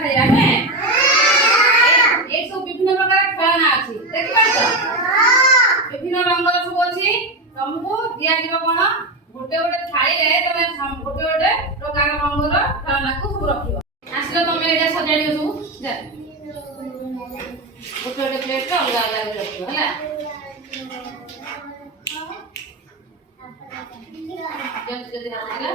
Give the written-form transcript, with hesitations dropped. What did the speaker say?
खाइया ने एक सब विभिन्न प्रकार खेलना अछि देखि पाइछ विभिन्न रंगर सब अछि तुमको दिया जीव कोन गोटे गोटे थाली रे तमे गोटे गोटे प्रकार रंगर खेलना को सब रखियो आसलो तमे एटा सजाडियो सब जा गोटे गोटे प्लेट रे अलग अलग रखियो हला जल्दी जल्दी रखिला